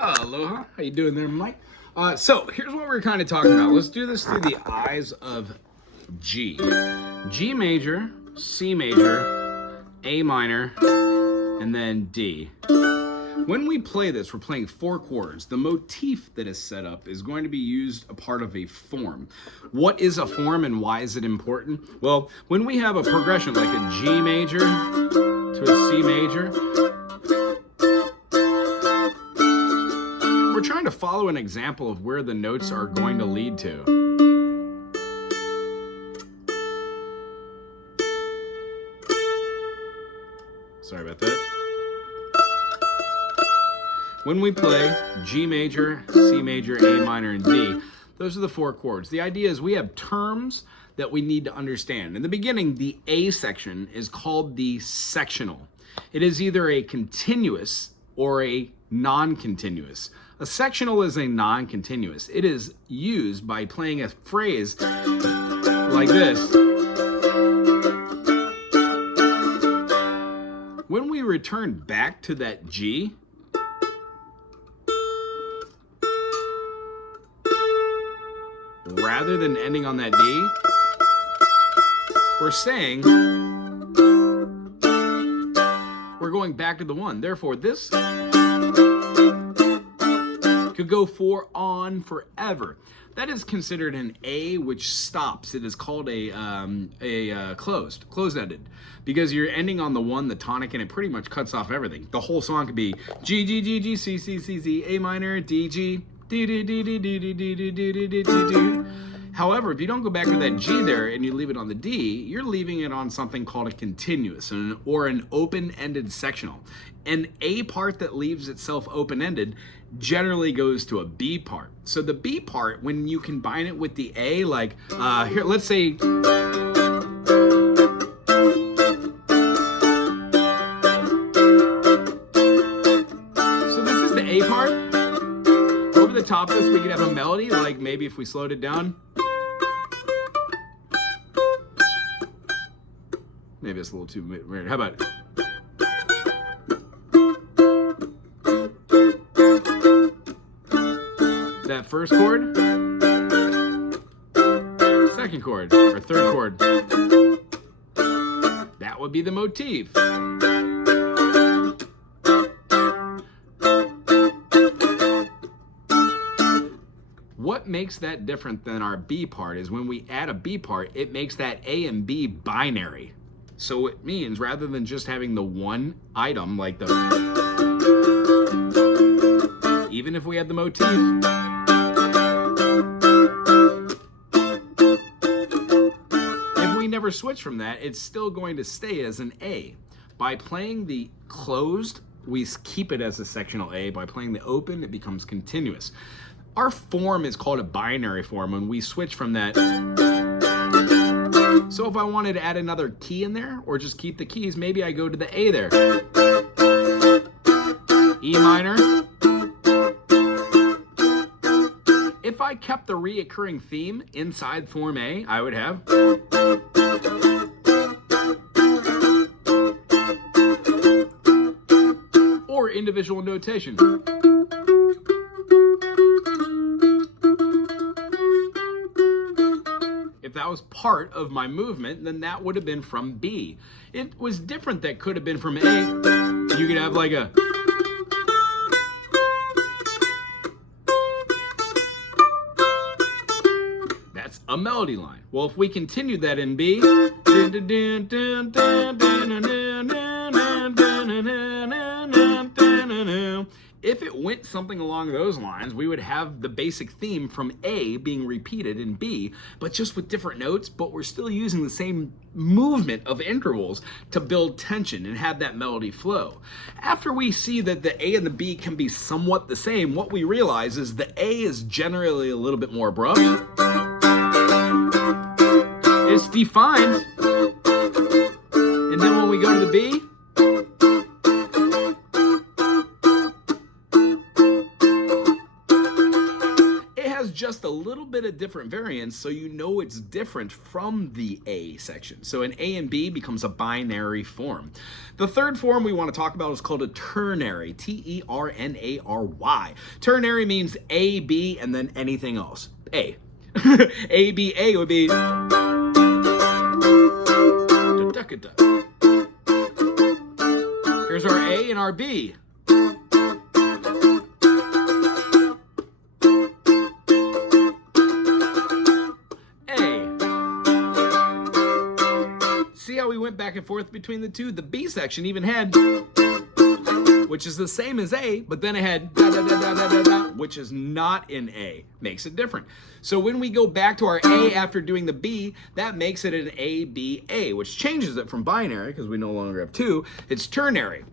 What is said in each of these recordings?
Aloha, how you doing there, Mike? So here's what we're kind of talking about. Let's do this through the eyes of G. G major, C major, A minor, and then D. When we play this, we're playing four chords. The motif that is set up is going to be used a part of a form. What is a form and why is it important? Well, when we have a progression like a G major to a C major, we're trying to follow an example of where the notes are going to lead to. Sorry about that. When we play G major, C major, A minor, and D, those are the four chords. The idea is we have terms that we need to understand. In the beginning, the A section is called the sectional. It is either a continuous or a non-continuous. A sectional is a non-continuous. It is used by playing a phrase like this. When we return back to that G, rather than ending on that D, we're saying we're going back to the one. Therefore, this could go on forever. That is considered an A, which stops. It is called a closed-ended, because you're ending on the one, the tonic, and it pretty much cuts off everything. The whole song could be G, G, G, G, C, C, C, C, A minor, D, G, D, D, D, D, D, D, D, D, D, D, D, D. However, if you don't go back to that G there and you leave it on the D, you're leaving it on something called a continuous or an open-ended sectional. An A part that leaves itself open-ended generally goes to a B part. So the B part, when you combine it with the A, like here, let's say, so this is the A part. Over the top of this, we could have a melody, like maybe if we slowed it down. Maybe it's a little too weird. How about that first chord, second chord, or third chord? That would be the motif. What makes that different than our B part is when we add a B part, it makes that A and B binary. So it means rather than just having the one item, like the, even if we had the motif, if we never switch from that, it's still going to stay as an A. By playing the closed, we keep it as a sectional A. By playing the open, it becomes continuous. Our form is called a binary form when we switch from that. So if I wanted to add another key in there, or just keep the keys, maybe I go to the A there. E minor. If I kept the reoccurring theme inside form A, I would have. Or individual notation. If that was part of my movement, then that would have been from B. It was different that could have been from A. You could have like a, that's a melody line. Well, if we continued that in B, if it went something along those lines, we would have the basic theme from A being repeated in B, but just with different notes, but we're still using the same movement of intervals to build tension and have that melody flow. After we see that the A and the B can be somewhat the same, what we realize is the A is generally a little bit more abrupt. It's defined. And then when we go to the B, has just a little bit of different variants, so you know it's different from the A section. So an A and B becomes a binary form. The third form we want to talk about is called a ternary, T-E-R-N-A-R-Y. Ternary means A, B, and then anything else. A. A, B, A would be... Here's our A and our B. See how we went back and forth between the two? The B section even had, which is the same as A, but then it had da, da, da, da, da, da, da, which is not in A. Makes it different. So when we go back to our A after doing the B, that makes it an A-B-A, which changes it from binary, because we no longer have two. It's ternary.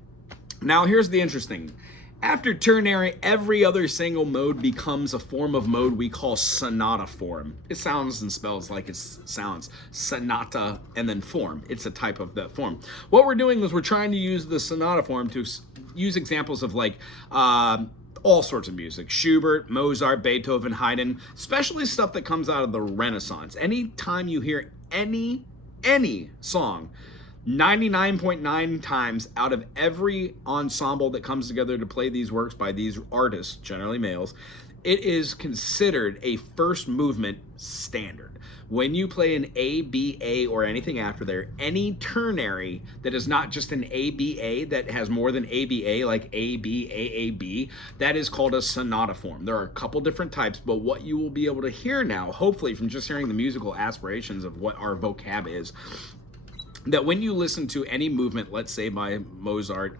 Now here's the interesting. After ternary, every other single mode becomes a form of mode we call sonata form. It sounds and spells like it sounds. Sonata and then form. It's a type of that form. What we're doing is we're trying to use the sonata form to use examples of like all sorts of music. Schubert, Mozart, Beethoven, Haydn, especially stuff that comes out of the Renaissance. Anytime you hear any song, 99.9 times out of every ensemble that comes together to play these works by these artists, generally males, it is considered a first movement standard. When you play an A, B, A, or anything after there, any ternary that is not just an A, B, A, that has more than A, B, A, like A, B, A, A, B, that is called a sonata form. There are a couple different types, but what you will be able to hear now, hopefully from just hearing the musical aspirations of what our vocab is, that when you listen to any movement, let's say by Mozart,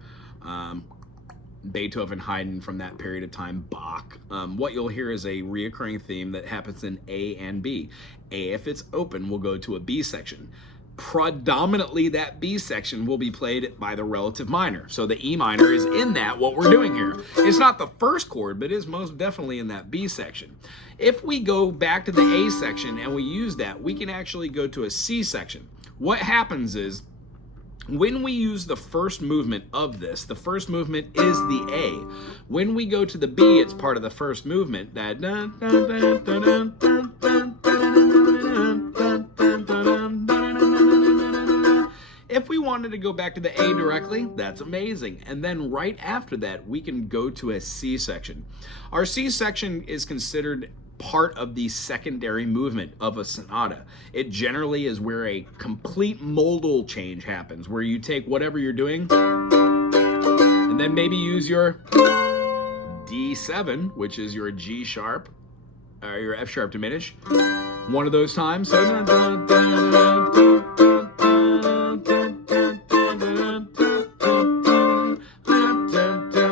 Beethoven, Haydn from that period of time, Bach, what you'll hear is a reoccurring theme that happens in A and B. A, if it's open, will go to a B section. Predominantly that B section will be played by the relative minor. So the E minor is in that, what we're doing here. It's not the first chord, but is most definitely in that B section. If we go back to the A section and we use that, we can actually go to a C section. What happens is, when we use the first movement of this, the first movement is the A. When we go to the B, it's part of the first movement. That if we wanted to go back to the A directly, that's amazing. And then right after that, we can go to a C section. Our C section is considered part of the secondary movement of a sonata. It generally is where a complete modal change happens, where you take whatever you're doing and then maybe use your D7, which is your G sharp, or your F sharp diminished, one of those times. So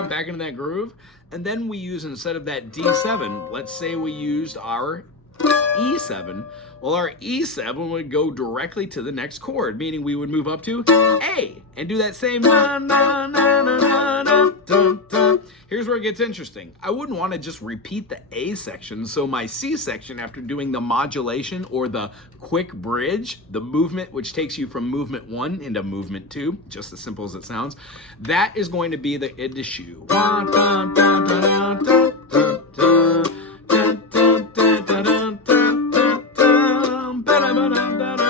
back into that groove. And then we use, instead of that D7, let's say we used our E7. Well, our E7 would go directly to the next chord, meaning we would move up to A and do that same na, na, na, na, na, na, dun, dun. Here's where it gets interesting. I wouldn't want to just repeat the A section, so my C section, after doing the modulation or the quick bridge, the movement which takes you from movement 1 into movement 2, just as simple as it sounds, that is going to be the issue.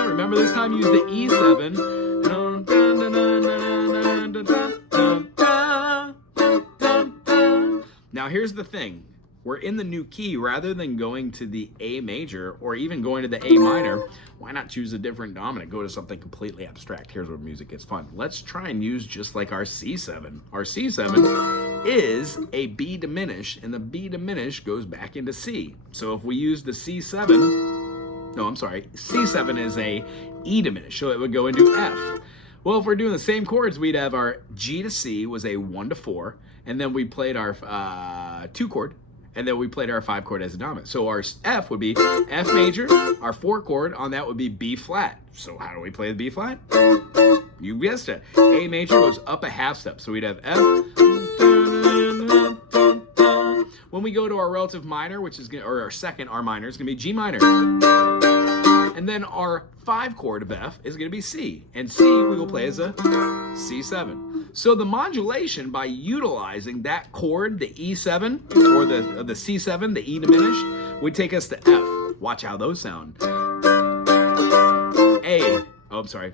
Remember this time, use the E7. Now here's the thing. We're in the new key. Rather than going to the A major or even going to the A minor, why not choose a different dominant? Go to something completely abstract. Here's where music gets fun. Let's try and use just like our C7. Our C7 is a B diminished, and the B diminished goes back into C. So if we use the C7, no, I'm sorry, C7 is a E diminished, so it would go into F. Well, if we're doing the same chords, we'd have our G to C was a 1 to 4, and then we played our 2 chord, and then we played our 5 chord as a dominant. So our F would be F major, our 4 chord on that would be B flat. So how do we play the B flat? You guessed it. A major goes up a half step, so we'd have F. When we go to our relative minor, which is, or our second, our minor, is going to be G minor. And then our 5 chord of F is going to be C. And C we will play as a C7. So the modulation, by utilizing that chord, the E7, or the C7, the E diminished, would take us to F. Watch how those sound. A. Oh, I'm sorry.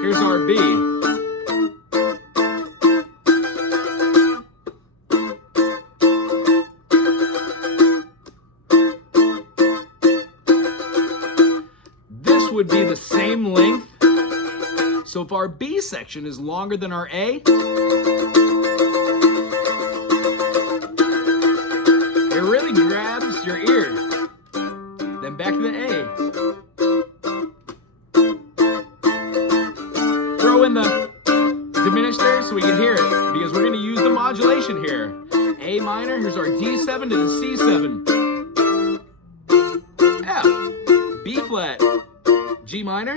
Here's our B. This would be the same length. So if our B section is longer than our A, it really grabs your ear. Then back to the A. Throw in the diminished there so we can hear it, because we're going to use the modulation here. A minor, here's our D7 to the C7. F, B flat, G minor.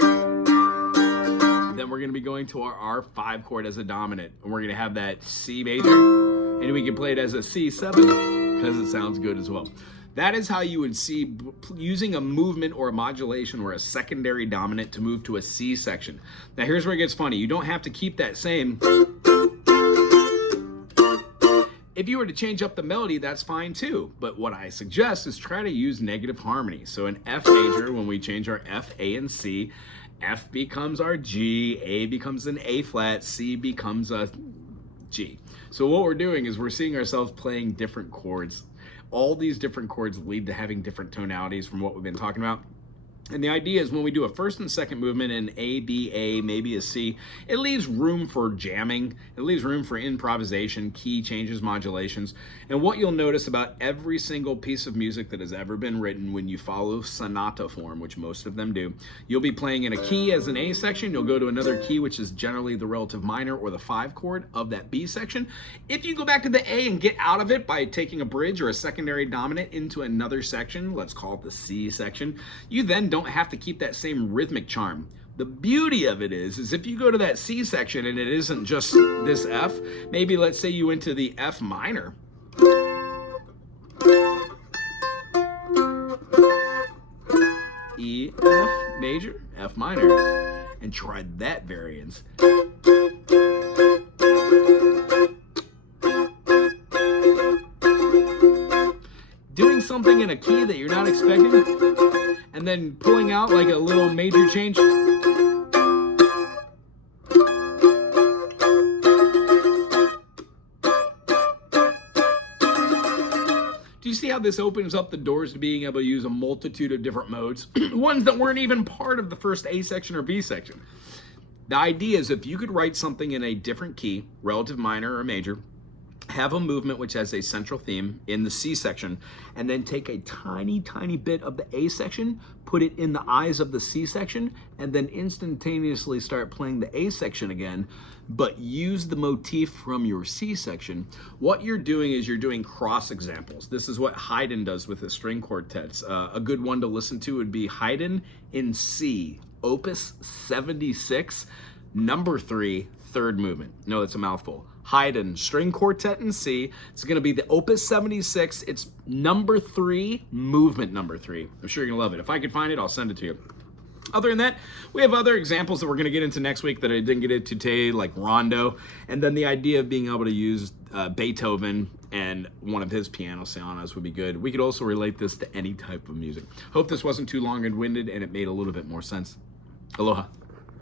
Then we're going to be going to our R5 chord as a dominant, and we're going to have that C major, and we can play it as a C7 because it sounds good as well. That is how you would see using a movement or a modulation or a secondary dominant to move to a C section. Now here's where it gets funny. You don't have to keep that same. If you were to change up the melody, that's fine too. But what I suggest is try to use negative harmony. So in F major, when we change our F, A, and C, F becomes our G, A becomes an A flat, C becomes a G. So what we're doing is we're seeing ourselves playing different chords. All these different chords lead to having different tonalities from what we've been talking about. And the idea is when we do a first and second movement in A, B, A, maybe a C, it leaves room for jamming. It leaves room for improvisation, key changes, modulations. And what you'll notice about every single piece of music that has ever been written when you follow sonata form, which most of them do, you'll be playing in a key as an A section. You'll go to another key, which is generally the relative minor or the 5 chord of that B section. If you go back to the A and get out of it by taking a bridge or a secondary dominant into another section, let's call it the C section, you then don't have to keep that same rhythmic charm. The beauty of it is if you go to that C section and it isn't just this F, maybe let's say you went to the F minor. E, F major, F minor, and try that variance. Doing something in a key that you're not expecting, and then pulling out like a little major change. Do you see how this opens up the doors to being able to use a multitude of different modes? Ones that weren't even part of the first A section or B section. The idea is if you could write something in a different key, relative minor or major, have a movement which has a central theme in the C section, and then take a tiny, tiny bit of the A section, put it in the eyes of the C section, and then instantaneously start playing the A section again, but use the motif from your C section. What you're doing is you're doing cross examples. This is what Haydn does with his string quartets. A good one to listen to would be Haydn in C, Opus 76, number 3, third movement. No, it's a mouthful. Haydn, string quartet in C. It's going to be the Opus 76. It's number 3, movement number 3. I'm sure you're going to love it. If I could find it, I'll send it to you. Other than that, we have other examples that we're going to get into next week that I didn't get into today, like rondo. And then the idea of being able to use Beethoven and one of his piano sonatas would be good. We could also relate this to any type of music. Hope this wasn't too long and winded and it made a little bit more sense. Aloha.